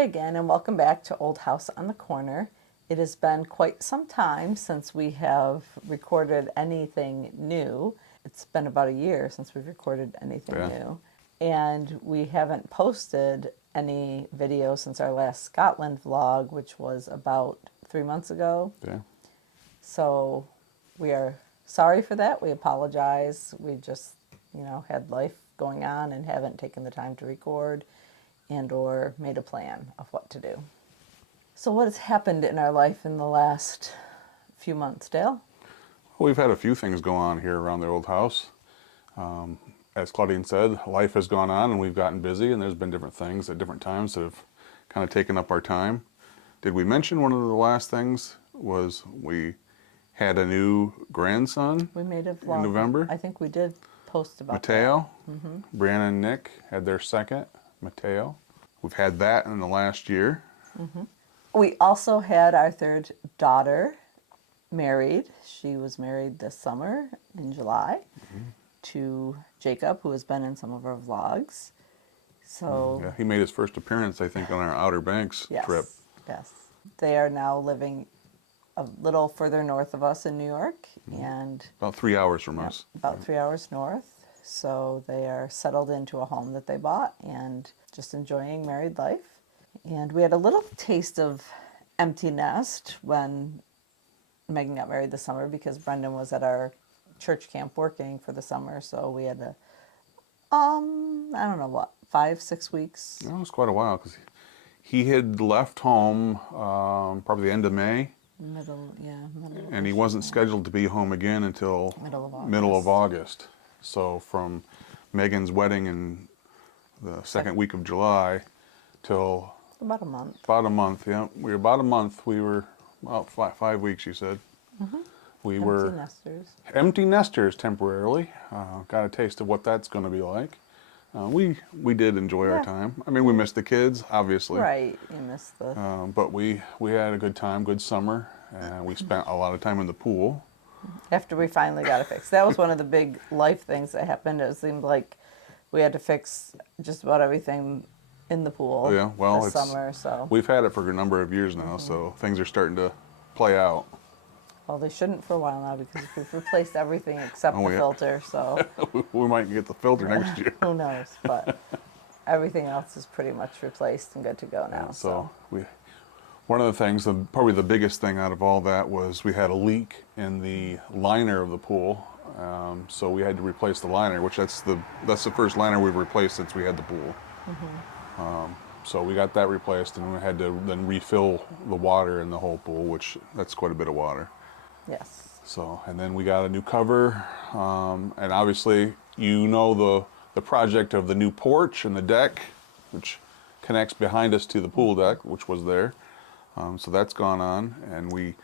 Hi again, and welcome back to Old House on the Corner. It has been quite some time since we have recorded anything new. It's been about a year since we've recorded anything new. And we haven't posted any video since our last Scotland vlog, which was about 3 months ago. Yeah. So we are sorry for that. We apologize. We just, had life going on and haven't taken the time to record and or made a plan of what to do. So what has happened in our life in the last few months, Dale? Well, we've had a few things go on here around the old house. As Claudine said, life has gone on and we've gotten busy, and there's been different things at different times that have kind of taken up our time. Did we mention one of the last things was we had a new grandson? We made a vlog in November. I think we did post about Mateo. that. Mm-hmm. Brianna and Nick had their second, Mateo. We've had that in the last year. Mm-hmm. We also had our third daughter married. She was married this summer in July to Jacob, who has been in some of our vlogs. So Yeah, he made his first appearance, I think, on our Outer Banks trip. Yes. They are now living a little further north of us in New York, and About 3 hours from us. about 3 hours north. So they are settled into a home that they bought and just enjoying married life. And we had a little taste of empty nest when Megan got married this summer, because Brendan was at our church camp working for the summer. So we had a, I don't know what, 5-6 weeks. It was quite a while because he had left home probably the end of May. Middle And he wasn't scheduled to be home again until middle of August. So from Megan's wedding in the second week of July till About a month. about a month, yeah. We were about a month. We were about 5 weeks, you said. Mm-hmm. We Empty were nesters. empty nesters temporarily. Got a taste of what that's going to be like. We did enjoy our time. I mean, we missed the kids, obviously. Right, you missed the... But we had a good time, good summer, and we spent a lot of time in the pool. After we finally got it fixed. That was one of the big life things that happened. It seemed like we had to fix just about everything in the pool this summer. So we've had it for a number of years now, so things are starting to play out. Well, they shouldn't for a while now, because we've replaced everything except the filter. So we might get the filter next year. Who knows? But everything else is pretty much replaced and good to go now. One of the things, probably the biggest thing out of all that, was we had a leak in the liner of the pool. So we had to replace the liner, which that's the first liner we've replaced since we had the pool. So we got that replaced, and we had to then refill the water in the whole pool, which that's quite a bit of water. Yes. So, and then we got a new cover, and obviously the project of the new porch and the deck, which connects behind us to the pool deck, which was there. So that's gone on, and we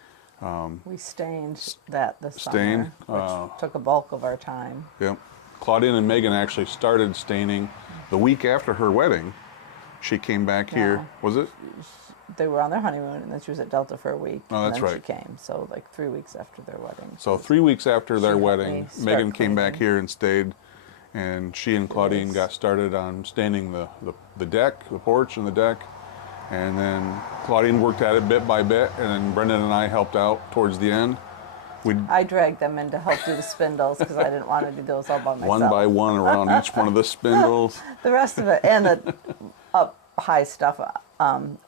stained that this summer, which took a bulk of our time. Yep. Claudine and Megan actually started staining the week after her wedding. She came back here. Was it? They were on their honeymoon, and then she was at Delta for a week. Oh, that's right. And then she came, so like 3 weeks after their wedding. So 3 weeks after their wedding, Megan came back here and stayed, and she and Claudine got started on staining the deck, the porch and the deck. And then Claudine worked at it bit by bit, and then Brendan and I helped out towards the end. I dragged them in to help do the spindles, because I didn't want to do those all by myself. One by one around each one of the spindles. The rest of it, and the up high stuff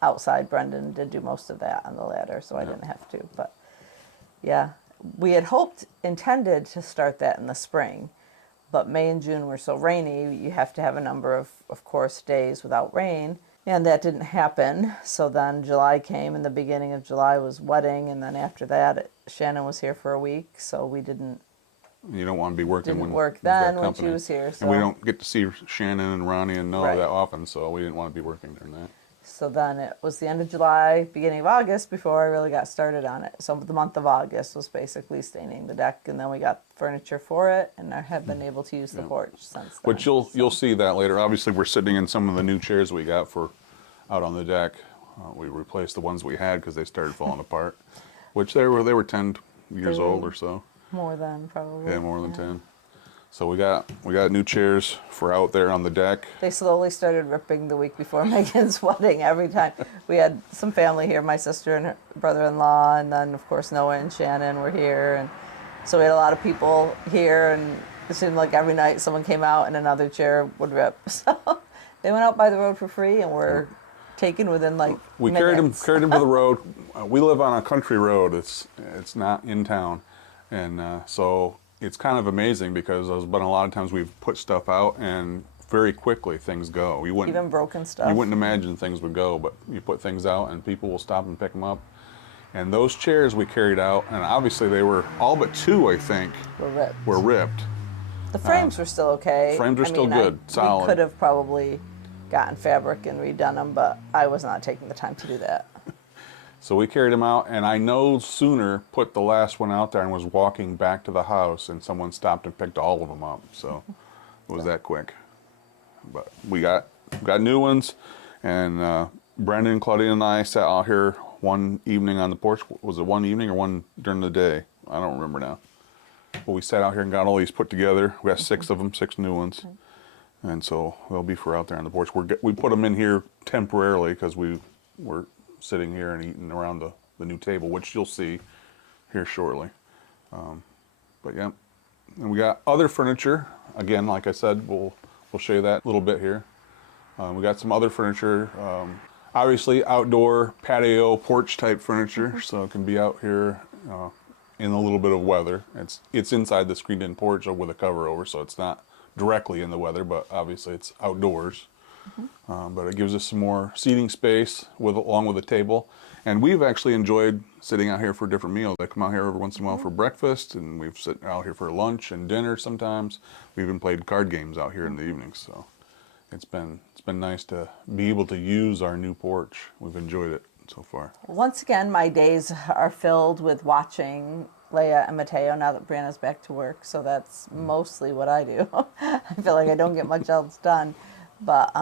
outside, Brendan did do most of that on the ladder, so I didn't have to. But yeah, we had intended to start that in the spring, but May and June were so rainy, you have to have a number of course, days without rain. And that didn't happen. So then July came, and the beginning of July was wedding, and then after that, Shannon was here for a week, so we didn't. You don't want to be working when she was here. So. And we don't get to see Shannon and Ronnie and Noah that often, so we didn't want to be working during that. So then it was the end of July, beginning of August before I really got started on it. So the month of August was basically staining the deck, and then we got furniture for it, and I have been able to use the porch since then. Which you'll see that later. Obviously, we're sitting in some of the new chairs we got for out on the deck. We replaced the ones we had because they started falling apart. Which they were 10 years old or so. More than probably. Yeah, more than 10. So we got new chairs for out there on the deck. They slowly started ripping the week before Megan's wedding. Every time we had some family here, my sister and her brother-in-law, and then of course Noah and Shannon were here, and so we had a lot of people here, and it seemed like every night someone came out and another chair would rip. So they went out by the road for free and were taken within like We minutes. carried them to the road. We live on a country road. It's not in town, and so it's kind of amazing because there's been a lot of times we've put stuff out and very quickly things go. You wouldn't Even broken stuff. You wouldn't imagine things would go, but you put things out and people will stop and pick them up. And those chairs we carried out, and obviously they were all but two, I think, Were ripped. were ripped. The frames were still okay. Frames were still good, solid. We could have probably gotten fabric and redone them, but I was not taking the time to do that. So we carried them out, and I no sooner put the last one out there and was walking back to the house, and someone stopped and picked all of them up. So it was that quick. But we got new ones, and Brendan, Claudia, and I sat out here one evening on the porch. Was it one evening or one during the day? I don't remember now. But we sat out here and got all these put together. We got 6 of them, 6 new ones. And so they'll be for out there on the porch. We put them in here temporarily because we were sitting here and eating around the new table, which you'll see here shortly. But yeah, and we got other furniture. Again, like I said, we'll show you that a little bit here. We got some other furniture, obviously outdoor patio porch type furniture, so it can be out here in a little bit of weather. It's inside the screened-in porch with a cover over, so it's not directly in the weather, but obviously it's outdoors. But it gives us some more seating space along with a table. And we've actually enjoyed sitting out here for different meals. I come out here every once in a while for breakfast, and we've sit out here for lunch and dinner sometimes. We even played card games out here in the evenings. So it's been nice to be able to use our new porch. We've enjoyed it so far. Once again, my days are filled with watching Leia and Mateo now that Brianna's back to work. So that's mostly what I do. I feel like I don't get much else done. But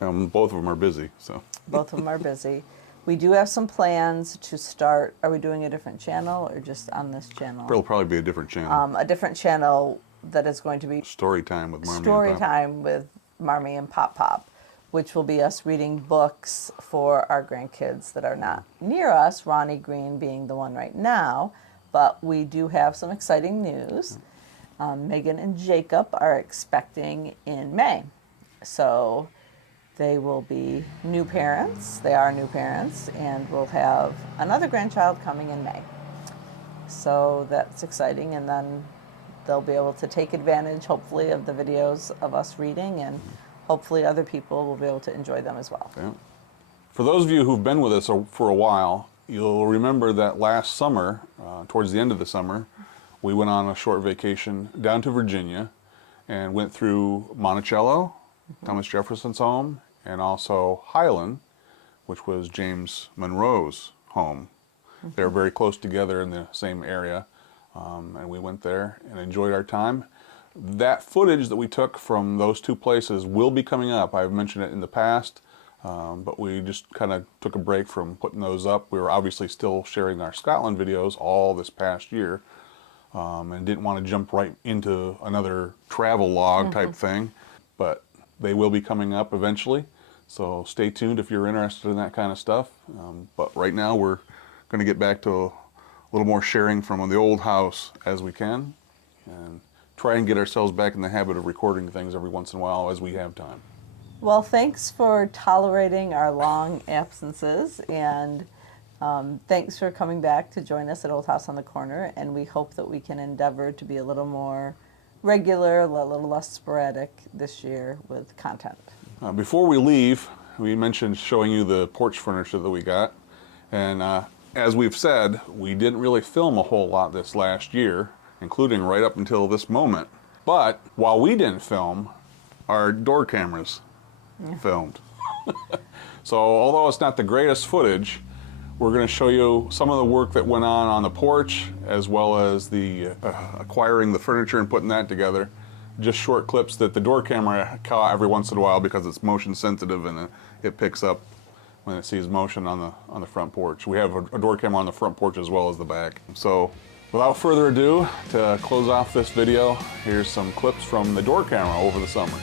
both of them are busy, so. Both of them are busy. We do have some plans to start. Are we doing a different channel or just on this channel? It'll probably be a different channel. A different channel that is going to be Story time with Marmy Story and Pop. time with Marmy and Pop Pop, which will be us reading books for our grandkids that are not near us, Ronnie Green being the one right now. But we do have some exciting news. Megan and Jacob are expecting in May. So they will be new parents. They are new parents, and we'll have another grandchild coming in May. So that's exciting, and then they'll be able to take advantage, hopefully, of the videos of us reading, and hopefully other people will be able to enjoy them as well. Yeah. For those of you who've been with us for a while, you'll remember that last summer, towards the end of the summer, we went on a short vacation down to Virginia and went through Monticello, Thomas Jefferson's home, and also Highland, which was James Monroe's home. They're very close together in the same area, and we went there and enjoyed our time. That footage that we took from those two places will be coming up. I've mentioned it in the past, but we just kind of took a break from putting those up. We were obviously still sharing our Scotland videos all this past year, and didn't want to jump right into another travel log type thing, but they will be coming up eventually, so stay tuned if you're interested in that kind of stuff. But right now we're going to get back to a little more sharing from the old house as we can, and try and get ourselves back in the habit of recording things every once in a while as we have time. Well, thanks for tolerating our long absences, and thanks for coming back to join us at Old House on the Corner, and we hope that we can endeavor to be a little more regular, a little less sporadic this year with content. Before we leave, we mentioned showing you the porch furniture that we got, and as we've said, we didn't really film a whole lot this last year, including right up until this moment. But while we didn't film, our door cameras filmed. So although it's not the greatest footage, we're going to show you some of the work that went on the porch, as well as the acquiring the furniture and putting that together. Just short clips that the door camera caught every once in a while because it's motion sensitive and it picks up when it sees motion on the front porch. We have a door camera on the front porch as well as the back. So Without further ado, to close off this video, here's some clips from the door camera over the summer.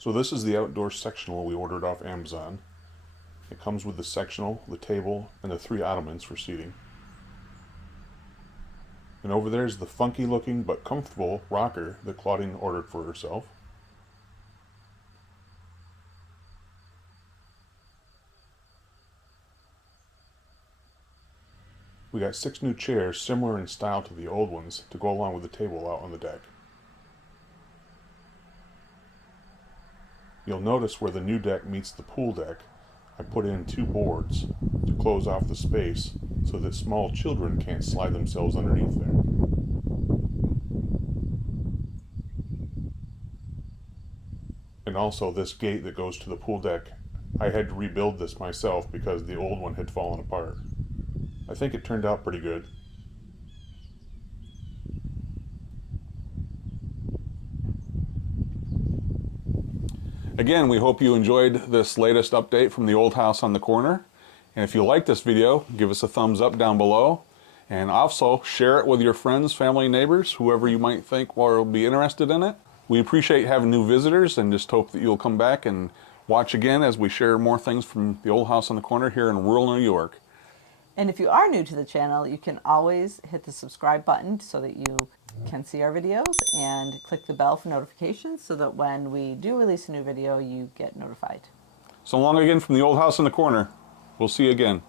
So this is the outdoor sectional we ordered off Amazon. It comes with the sectional, the table, and the 3 ottomans for seating. And over there is the funky looking but comfortable rocker that Claudine ordered for herself. We got 6 new chairs similar in style to the old ones to go along with the table out on the deck. You'll notice where the new deck meets the pool deck, I put in 2 boards to close off the space so that small children can't slide themselves underneath there. And also this gate that goes to the pool deck, I had to rebuild this myself because the old one had fallen apart. I think it turned out pretty good. Again, we hope you enjoyed this latest update from the old house on the corner. And if you like this video, give us a thumbs up down below. And also share it with your friends, family, neighbors, whoever you might think will be interested in it. We appreciate having new visitors and just hope that you'll come back and watch again as we share more things from the old house on the corner here in rural New York. And if you are new to the channel, you can always hit the subscribe button so that you can see our videos, and click the bell for notifications so that when we do release a new video, you get notified. So long again from the old house on the corner. We'll see you again.